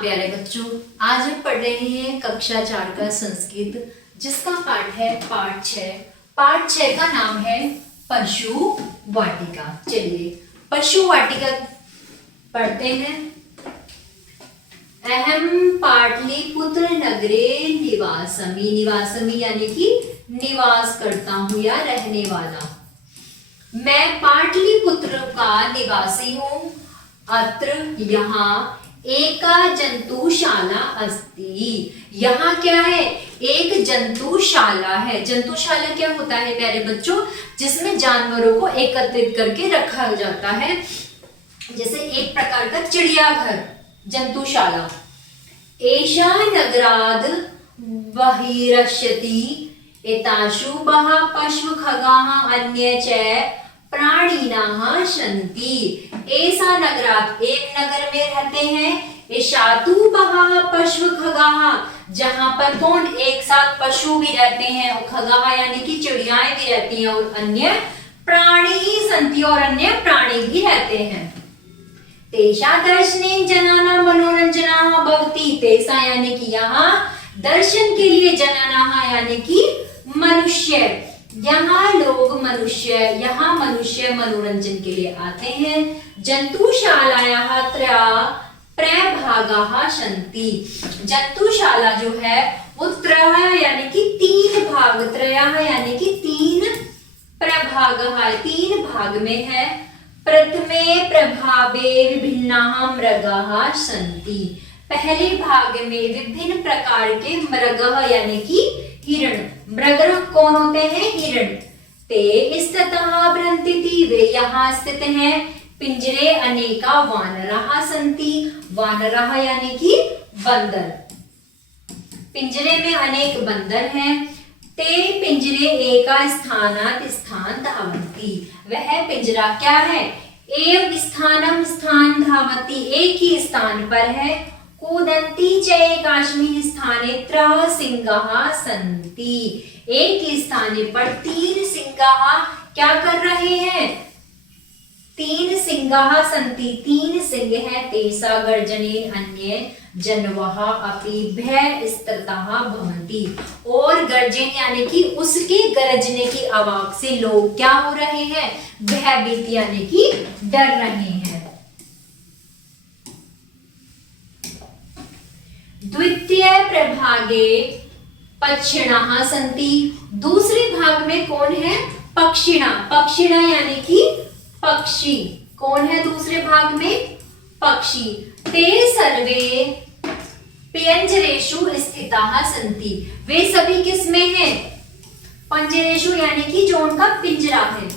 प्यारे बच्चों, आज हम पढ़ रहे हैं कक्षा 4 का संस्कृत, जिसका पाठ है पाठ 6। पाठ 6 का नाम है पशु वाटिका। चलिए पशु वाटिका पढ़ते हैं। अहम पाटलिपुत्र नगरे निवासमी, निवासमी यानी कि निवास करता हूँ या रहने वाला। मैं पाटलिपुत्र का निवासी हूँ। अत्र यहाँ एका जंतुशाला अस्ति। यहाँ क्या है? एक जंतुशाला है। जंतुशाला क्या होता है प्यारे बच्चों? जिसमें जानवरों को एकत्रित करके रखा जाता है, जैसे एक प्रकार का चिड़ियाघर, जंतुशाला। एषा नगराद बहिरश्यति एतासु बह पशु खगाः अन्ये च प्राणिनाः सन्ति। ऐसा नगरात, एक नगर में रहते हैं। एषातु बहः पशु खगाः, जहां पर कौन? एक साथ पशु भी रहते हैं और खगाः यानी कि चिड़ियाएं भी रहती हैं, और अन्य प्राणी सन्ति, और अन्य प्राणी भी रहते हैं। तेषा दर्शने जनानां मनोरंजनाः भवति। तेषा यानी कि यहाँ दर्शन के लिए, जनानाः यानी कि मनुष्य, यहाँ लोग मनुष्य, यहाँ मनुष्य मनोरंजन के लिए आते हैं। जंतुशालायाः प्रभागाः सन्ति। जंतुशाला जो है वो त्रयः यानी कि 3 भाग, त्रयः यानी कि 3 प्रभागः, 3 भाग में है। प्रथमे प्रभावे विभिन्नाः मृगाः सन्ति। पहले भाग में विभिन्न प्रकार के मृगः यानी कि हिरण। मृग कौन होते हैं? हिरण। ते स्थितः भ्रंति, वे यहाँ स्थित हैं। पिंजरे अनेका वानराः सन्ति। वानराः यानी कि बंदर। पिंजरे में अनेक बंदर हैं। ते पिंजरे एका स्थानात् स्थान धावन्ति। वह पिंजरा क्या है? एक स्थानम स्थान धावति, एक ही स्थान पर है। कूदन्ति च एकास्मिन् स्थाने त्रयः सिंहाः सन्ति। एक ही स्थान पर 3 सिंहाः क्या कर रहे हैं? 3 सिंहाः सन्ति, 3 सिंह हैं। तेषा गर्जनेन अन्ये जनवः अपि भयस्थिताः भवन्ति। और गर्जन यानी कि उसके गरजने की आवाज से लोग क्या हो रहे हैं? भयभीत यानी कि डर रहे हैं। द्वितीय प्रभागे पक्षिणः सन्ति। दूसरे भाग में कौन है? पक्षिणा। पक्षिणा यानी कि पक्षी। कौन है दूसरे भाग में? पक्षी। ते सर्वे पिंजरेषु स्थिताः सन्ति। वे सभी किस में हैं? पंजरेषु यानी कि जो उनका पिंजरा है,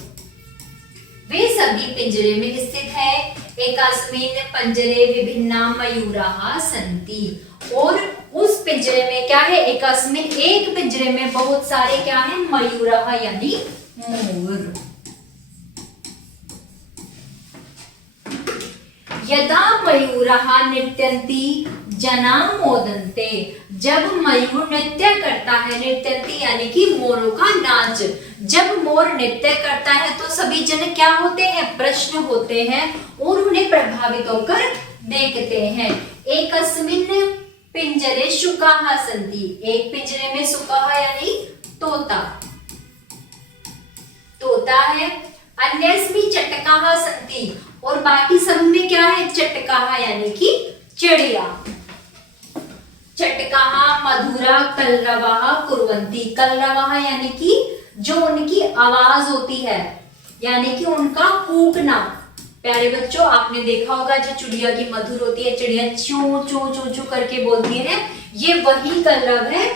वे सभी पिंजरे में स्थित है। एकस्मिन् पंजरे विभिन्ना मयूराः सन्ति। और उस पिंजरे में क्या है? एकस्मिन्, एक पिंजरे में बहुत सारे क्या है? मयूराः यानी मोर। यदा मयूराः नृत्यन्ति जना मोदन्ते। जब मयूर नृत्य करता है, नृत्यन्ति यानी कि मोरों का नाच। जब मोर नृत्य करता है तो सभी जन क्या होते हैं? प्रश्न होते हैं और उन्हें प्रभावित होकर देखते हैं। एकस्मिन् पिंजरे शुकाः सन्ति। एक पिंजरे में शुकाः यानी तोता, तोता है। अन्यस्मिन् चटकाः सन्ति। और बाकी सब में क्या है? चटकाः यानी कि चिड़िया। चटकाः मधुरा कलरवः कुर्वन्ति। कलरवः यानी कि जो उनकी आवाज होती है, यानी कि उनका कूकना। प्यारे बच्चों, आपने देखा होगा जो चिड़िया की मधुर होती है, चिड़िया चू चू चू चू करके बोलती है, ये वही कलरव है।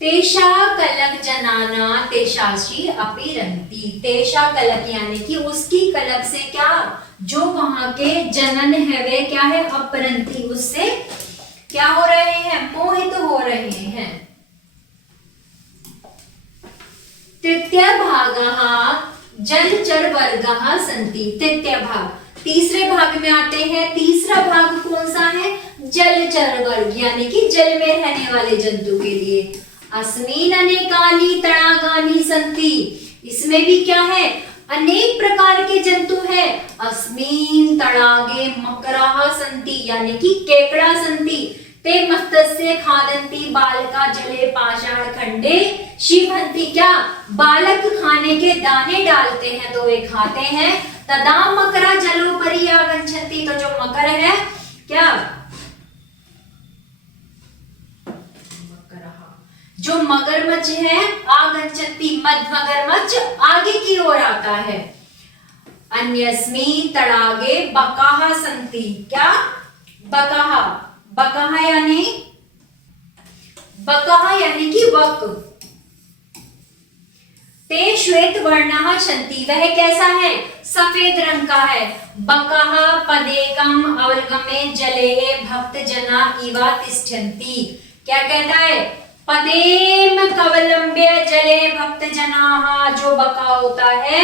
तेषा कलक जनाना तेषासी अपि रन्ति। तेषा कलक यानी कि उसकी कलक से क्या? जो वहां के जनन है वे क्या है? अपरंती, उससे क्या हो रहे हैं? मोहित हो रहे हैं। तृतीय भागः जलचर वर्गः सन्ति। तृतीय भाग, तीसरे भाग में आते हैं। तीसरा भाग कौन सा है? जलचर वर्ग यानी कि जल में रहने वाले जंतु के लिए। अस्मिन् अनेकानि तडागानि सन्ति। इसमें भी क्या है? अनेक प्रकार के जंतु है। अस्मिन् तडागे मकराः सन्ति यानी कि केकड़ा संति। ते मत्स्य खादन्ति बालका जले पाषाण खंडे शिभन्ति। क्या बालक खाने के दाने डालते हैं तो वे खाते हैं। तदा मकरा जलोपरि आगच्छन्ति। तो जो मकर है क्या जो मगरमच्छ है आगच्छन्ति मगरमच्छ आगे की ओर आता है। अन्यस्मिन् तडागे बकाः सन्ति। क्या बकाः यानी कि वक। ते श्वेत वर्णः सन्ति। वह कैसा है सफेद रंग का है। बकाः पदेकम् अवलम्ब्य जले भक्त जना इव तिष्ठन्ति। क्या कहता है पदेम कवलंब्य जले भक्त जनाः। जो बका होता है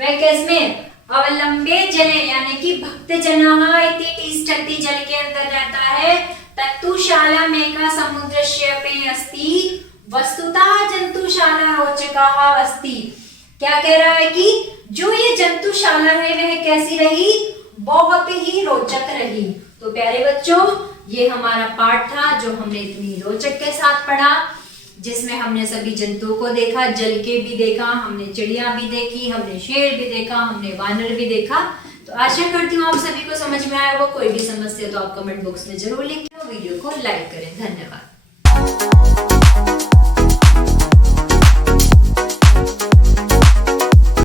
वह किसमें अवलंब्य जले यानी कि भक्त जनाः इति तिष्ठन्ति जल के अंदर रहता है। तत्तुशाला मेका समुद्रस्य पे अस्ति वस्तुतः जंतुशाला रोचकाः अस्ति। क्या कह रहा है कि जो ये जंतुशाला है वह कैसी रही बहुत ही रोचक रही। तो प्यारे बच्चों ये हमारा पाठ था जो हमने इतनी रोचक के साथ पढ़ा, जिसमें हमने सभी जंतुओं को देखा, जल के भी देखा, हमने चिड़िया भी देखी, हमने शेर भी देखा, हमने वानर भी देखा। तो आशा करती हूँ आप सभी को समझ में आया होगा। कोई भी समस्या तो आप कमेंट बॉक्स में जरूर लिखें। वीडियो को लाइक करें। धन्यवाद।